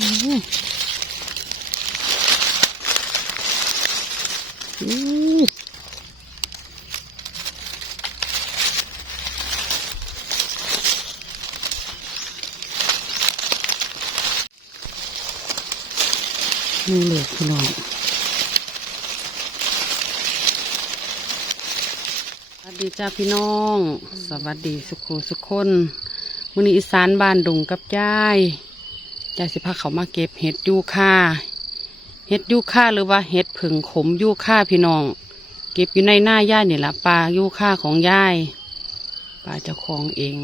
นี่เลยพี่น้องสวัสดีจ้าพี่น้อง สวัสดีสุขูสุขคนมื้อนี้อีสานบ้านดุงกับยาย ยายสิพาเขามาเก็บเห็ดยูคาเห็ดยูคาหรือว่าเห็ดผึ่งขมยูคาพี่น้อง เก็บอยู่ในหน้าย่ายนี่แหละปลายูคาของยายปลาเจ้าของเอง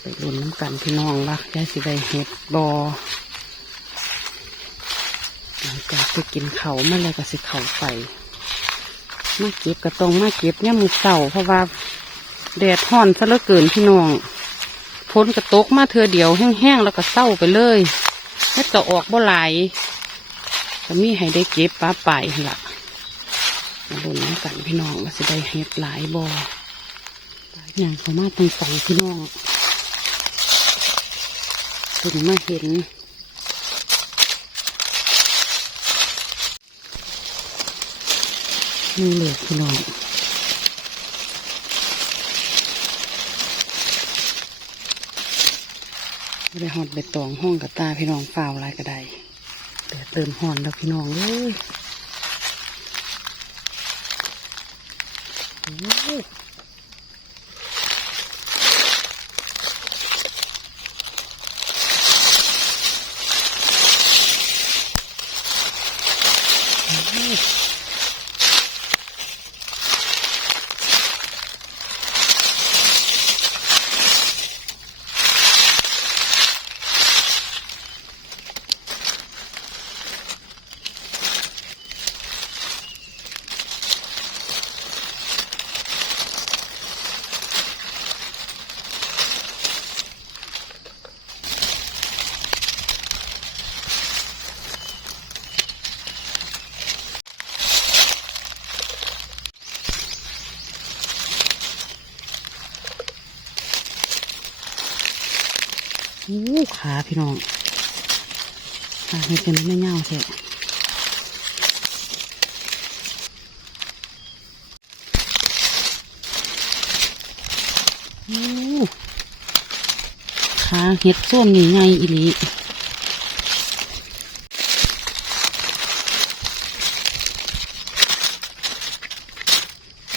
ไปลุ้นกันพี่น้องละยายสิได้เห็ดบอหลังจากไปกินเขาวมาแล้วก็สิเขาไปมาเก็บกระตรงมาเก็บเนี่ยมมือเสาเพราะว่าแดดห่อนซะเหลือเกินพี่น้องฝนกระตกมาเธอเดียวแห้งๆแล้วก็เศร้าไปเลย เฮ็ดก็ออกบ่หลายก็มีให้ได้เก็บป้าไปหล่ะมาลุ้นน้ำกันพี่น้องว่าสิได้เฮ็ดหลายบ่อย่างเขามาตรงสองพี่น้องถึงมาเห็นนี่เลยพี่น้อง ไม่ได้หอดไปตองห้องกับตาพี่น้องเปล่ายกระได้แต่เติมหอนแล้วพี่น้องเลย อ้ขาพี่น้องขาเห็ดเป็นไม่เง่าใช่ขาเห็ดส้วมนี่ไงอีหลี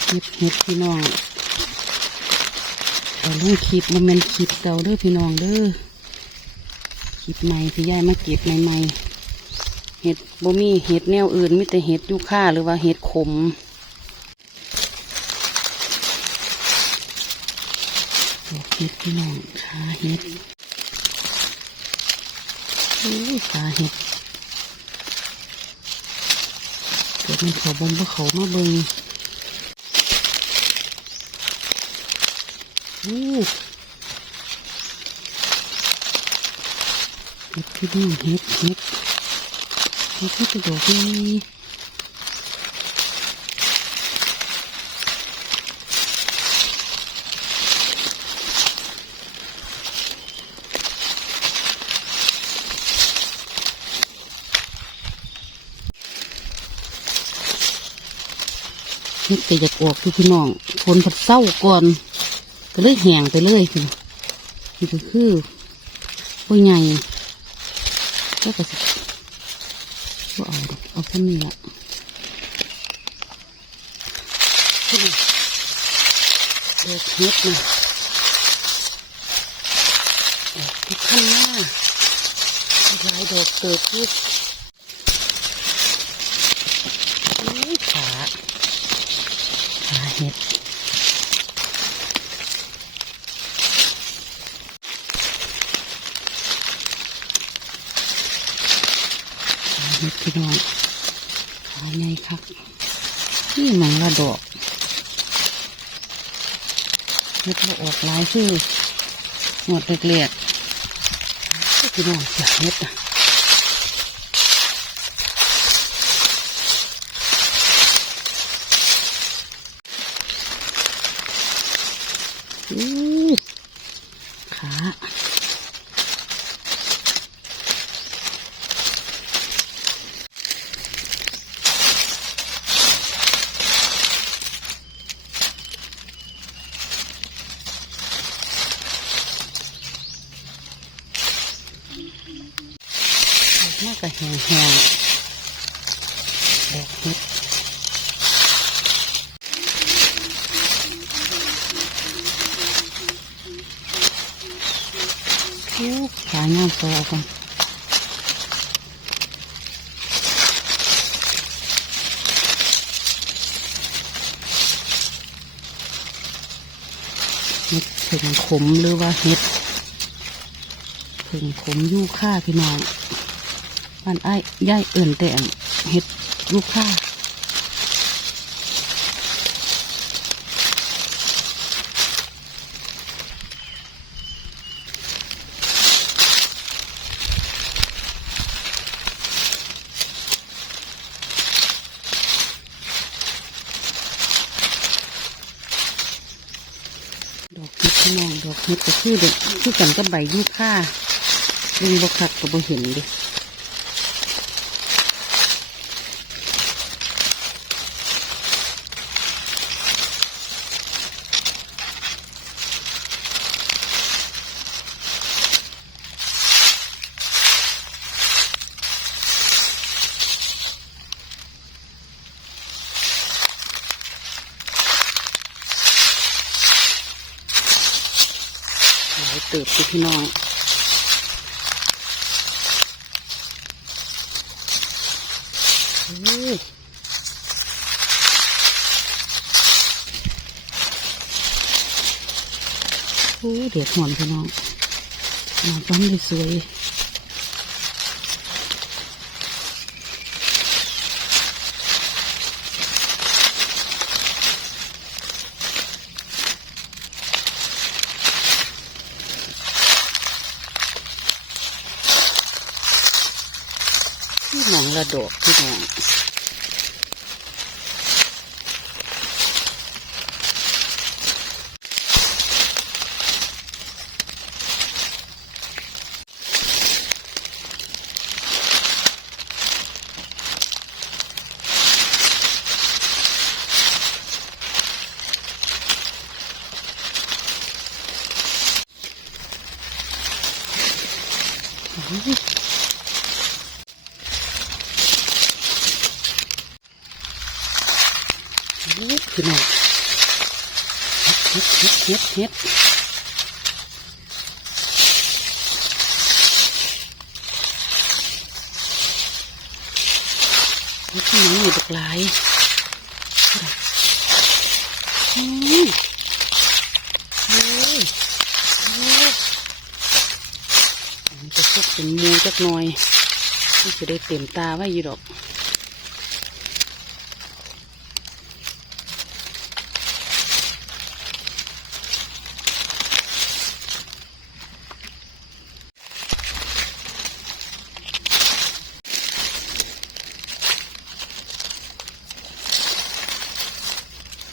เห็ดเห็ดพี่น้องเอาลูกคลิปมันเป็นคลิปเก่าเด้อพี่น้องเด้อ คลิปใหม่ที่ยายมาเก็บใหม่ๆเห็ดบ่มีเห็ดแนวอื่นมีแต่เห็ดยูค่าหรือว่าเห็ดขมเห็ดพี่น้องขาเห็ดอู้ยขาเห็ดเกิดมันขาบนพวกเขามาเบิงอู้ เห็ดพี่น้องเห็ดเห็ดเห็ดที่กระโดดนี่เห็ดแต่อยากออกคือพี่น้องฝนผัดเศร้าก่อนก็เลยแห้งไปเลยคือคือผู้ใหญ่ แล้วก็สิว่าเอาดอกเอาแค่นี้ละเด็กเฮ็ดนะออกที่ข้างหน้าหลายดอกเกิดขึ้นขาขาเห็ด เห็ดพี่น้องขาใหญ่คัก นี่หนังละดอกเห็ดเราออกหลายคือหมดเล็กๆพี่น้องเสียเห็ดอะอู้ขา น่าจะ แห้งๆดอกเห็ดขางามพอกันเห็ดผึ่งขมหรือว่าเห็ดผึ่งขมยู่ค่าพี่น้อง บ้านไอ้ย่ายเอิ่นแต่เห็ดยู่ค่าดอกพี่น้องดอกเห็ดก็คือเด็กคือกันกับใบยูค่าดึงบกคักก็บ่เห็นเดิ เติบอยู่พี่น้องโอ้เดือดหอนพี่น้องมาปั้นด้สวยๆ น้องระดอก พี่น้องโอ้ยโอ้ยพี่น้องเฮ็ดเฮ็ดเฮ็ดเฮ็ดเฮ็ดพี่น้องมีบักหลายอ้ยโอ้ยโอ้ยจะพกเป็นมูจักหน่อยมันจะได้เต็มตาไว้อยู่ดอก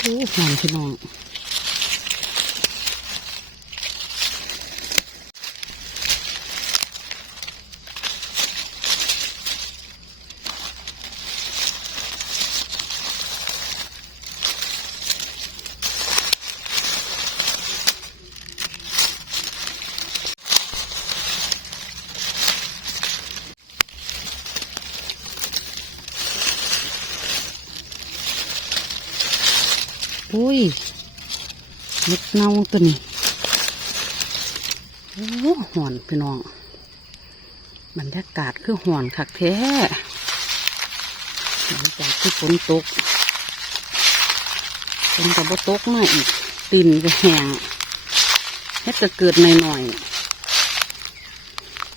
โอ้หอมพี่น้อง อุ้ยเม็ดเน่าตัวนี้โอ้หอนพี่น้อง บรรยากาศคือหอนคักแท้หลังจากที่ฝนตกฝนกับตกมาอีกตีนก็แห้งเฮ็ดก็เกิดหน่อย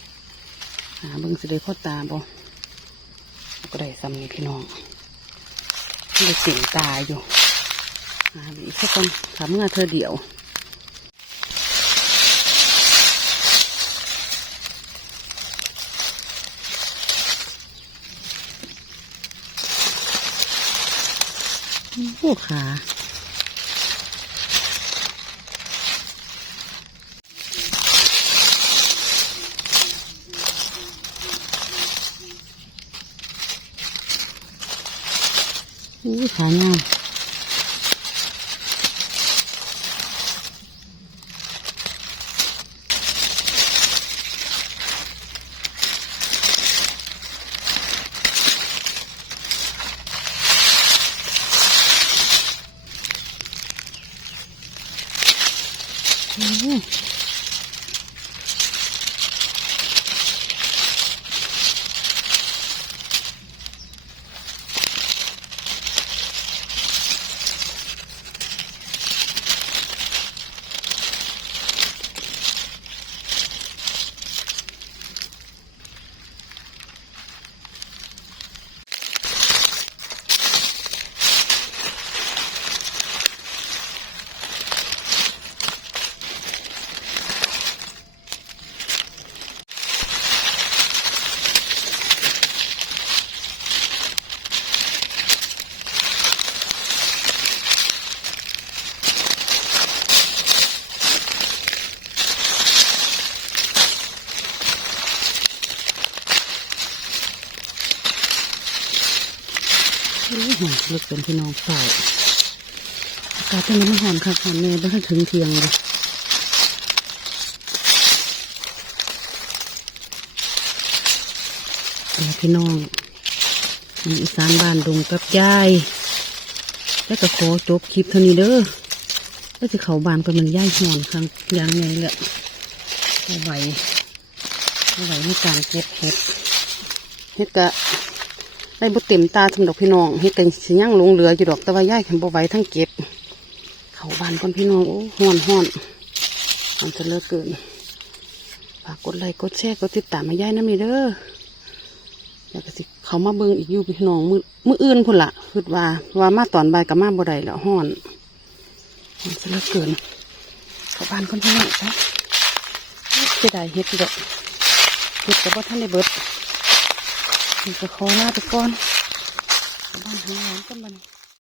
ๆหาเบิ่งสิได้พ่อตาบ่ก็ได้ซ้ำนี่พี่น้องได้เสียงตาอยู่ อีกสักคนทำเมื่อเธอเดียวโอ้ขาอู้ขางาม Uhum. หอนเลือกเป็นพี่น้องเฝ้าอากาศเป็นมันหอนค่ะหอนแม่บ่ทันถึงเทียงเลยพี่น้องมีอีสานบ้านดงกับยายแล้วก็ขอจบคลิปเท่านี้เด้อแล้วจะเขาบานก็มันย่ายหอนครั้งย่างไงแหละเอาไหวเอาไหวในการเก็บเห็ดเห็ดกะ ได้บุเต็มตาสำหรับพี่น้องเฮ็ดกันสิย่างลงเหลืออยู่ดอกแต่ว่าย่ายขันบ่ไหวทั้งเก็บ เขาบานก่อนพี่น้องโอ้ห้อนห้อนมันจะเลิกเกินฝากกดไลค์กดแชร์กดติดตามมาย่ายนะมีเด้ออยากจะสิเขามาเบิ่งอีกอยู่พี่น้องมือมืออื่นพุ่นละคิดว่าว่ามาตอนบ่ายกับมาบ่ได้แล้วห้อนมันจะเลิกเกินเขาบานก่อนพี่น้องจ้ะเสียดายเฮ็ดดอกเฮ็ดกับว่าท่านได้เบิด มันจะขอลาไปก่